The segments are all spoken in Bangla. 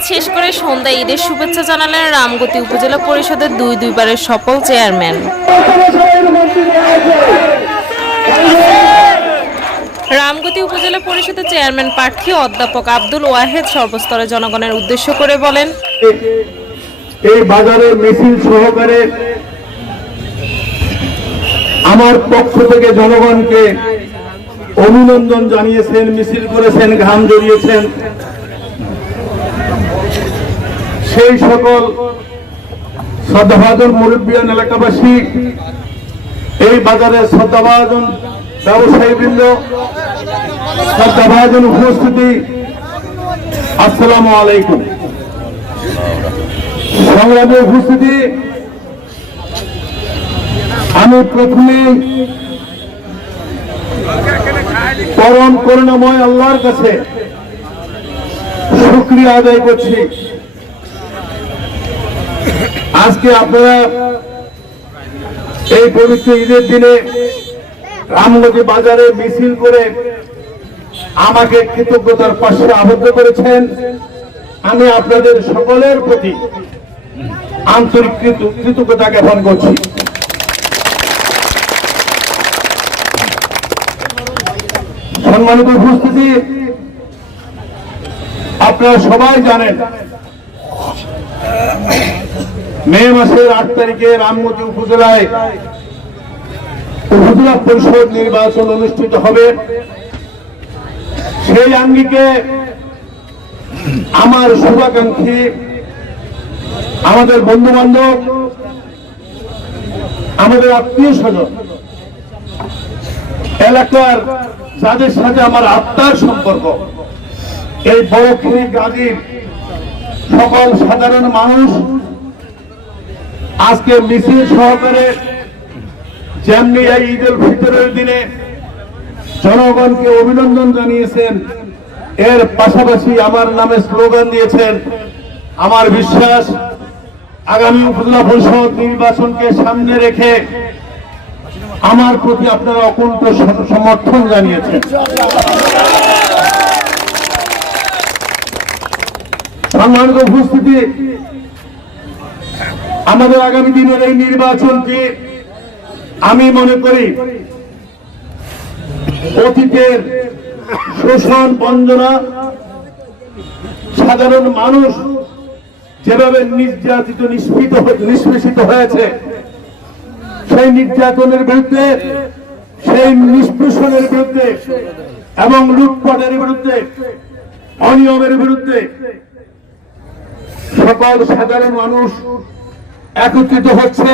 নামাজ শেষ করে সন্ধ্যায় ঈদের শুভেচ্ছা জানালেন রামগতি উপজেলা পরিষদের দুই দুইবারের সফল চেয়ারম্যান। রামগতি উপজেলা পরিষদের চেয়ারম্যান প্রার্থী অধ্যাপক আব্দুল ওয়াহেদ সর্বস্তরের জনগণের উদ্দেশ্য করে বলেন, এই বাজারে মিছিল সহকারে আমার পক্ষ থেকে জনগণকে অভিনন্দন জানিয়েছেন, মিছিল করেছেন, ঘাম জড়িয়েছেন। সেই সকল শ্রদ্ধাভাজন মুরব্বিয়ান এলাকাবাসী, এই বাজারে শ্রদ্ধাভাজন ব্যবসায়ীবৃন্দ, শ্রদ্ধাভাজন উপস্থিতি, আসসালামু আলাইকুম। সংগ্রামে উপস্থিতি, আমি প্রথমে পরম করুণাময় আল্লাহর কাছে শুক্রিয়া আদায় করছি। আজকে আপনারা এই পবিত্র ঈদের দিনে রামগতি বাজারে মিছিল করে আমাকে কৃতজ্ঞতার পাশে আবদ্ধ করেছেন। আমি আপনাদের সকলের প্রতি আন্তরিক কৃত- কৃতজ্ঞতা জ্ঞাপন করছি। সম্মানিত উপস্থিতি, আপনারা সবাই জানেন মে মাসের আট তারিখে রামগতি উপজেলায় উপজেলা পরিষদ নির্বাচন অনুষ্ঠিত হবে। সেই আঙ্গিকে আমার শুভাকাঙ্ক্ষী, আমাদের বন্ধু বান্ধব আমাদের আত্মীয় স্বজন, এলাকার যাদের সাথে আমার আত্মার সম্পর্ক, এই বড়খিনি গাজীর সকল সাধারণ মানুষ আজকে মিছিল সহকারে যেমনি এই ঈদ উল ফিতরের দিনে জনগণকে অভিনন্দন জানিয়েছেন, এর পাশাপাশি আমার নামে স্লোগান দিয়েছেন, আমার বিশ্বাস আগামী উপজেলা পরিষদ নির্বাচনকে সামনে রেখে আমার প্রতি আপনারা অকুণ্ঠ সমর্থন জানিয়েছেন। সম্মানিত উপস্থিতি আমাদের আগামী দিনের এই নির্বাচনটি আমি মনে করি অতীতের শোষণ বঞ্চনা সাধারণ মানুষ যেভাবে নির্যাতিত, নিষ্পিত নিষ্পেষিত হয়েছে, সেই নির্যাতনের বিরুদ্ধে, সেই নিষ্পেষণের বিরুদ্ধে এবং লুটপাটের বিরুদ্ধে, অনিয়মের বিরুদ্ধে সকল সাধারণ মানুষ একত্রিত হচ্ছে।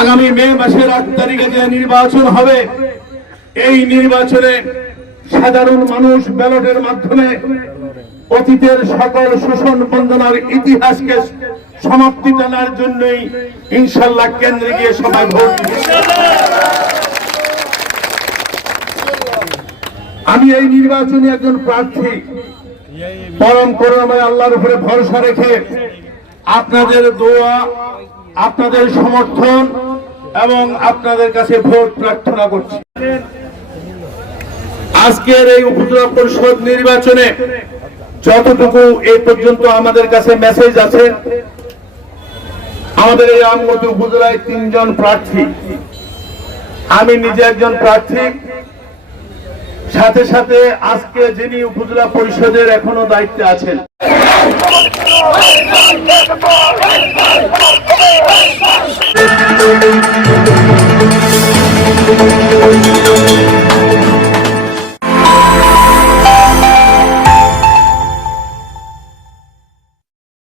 আগামী মে মাসের আট তারিখে যে নির্বাচন হবে, এই নির্বাচনে সাধারণ মানুষ ব্যালটের মাধ্যমে অতীতের সকল শোষণ বন্দনার ইতিহাসকে সমাপ্তি টানার জন্যই ইনশাল্লাহ কেন্দ্রে গিয়ে সবাই ভোট আমি এই নির্বাচনে একজন প্রার্থী পরম করুণাময় আল্লাহর উপরে ভরসা রেখে আপনাদের দোয়া, আপনাদের সমর্থন এবং আপনাদের কাছে ভোট প্রার্থনা করছি। আজকের এই উপজেলা পরিষদ নির্বাচনে যতটুকু এই পর্যন্ত আমাদের কাছে মেসেজ আছে, আমাদের এই আমগতি উপজেলায় তিনজন প্রার্থী। আমি নিজে একজন প্রার্থী। সাথে সাথে আজকে যিনি উপজেলা পরিষদের এখনও দায়িত্বে আছেন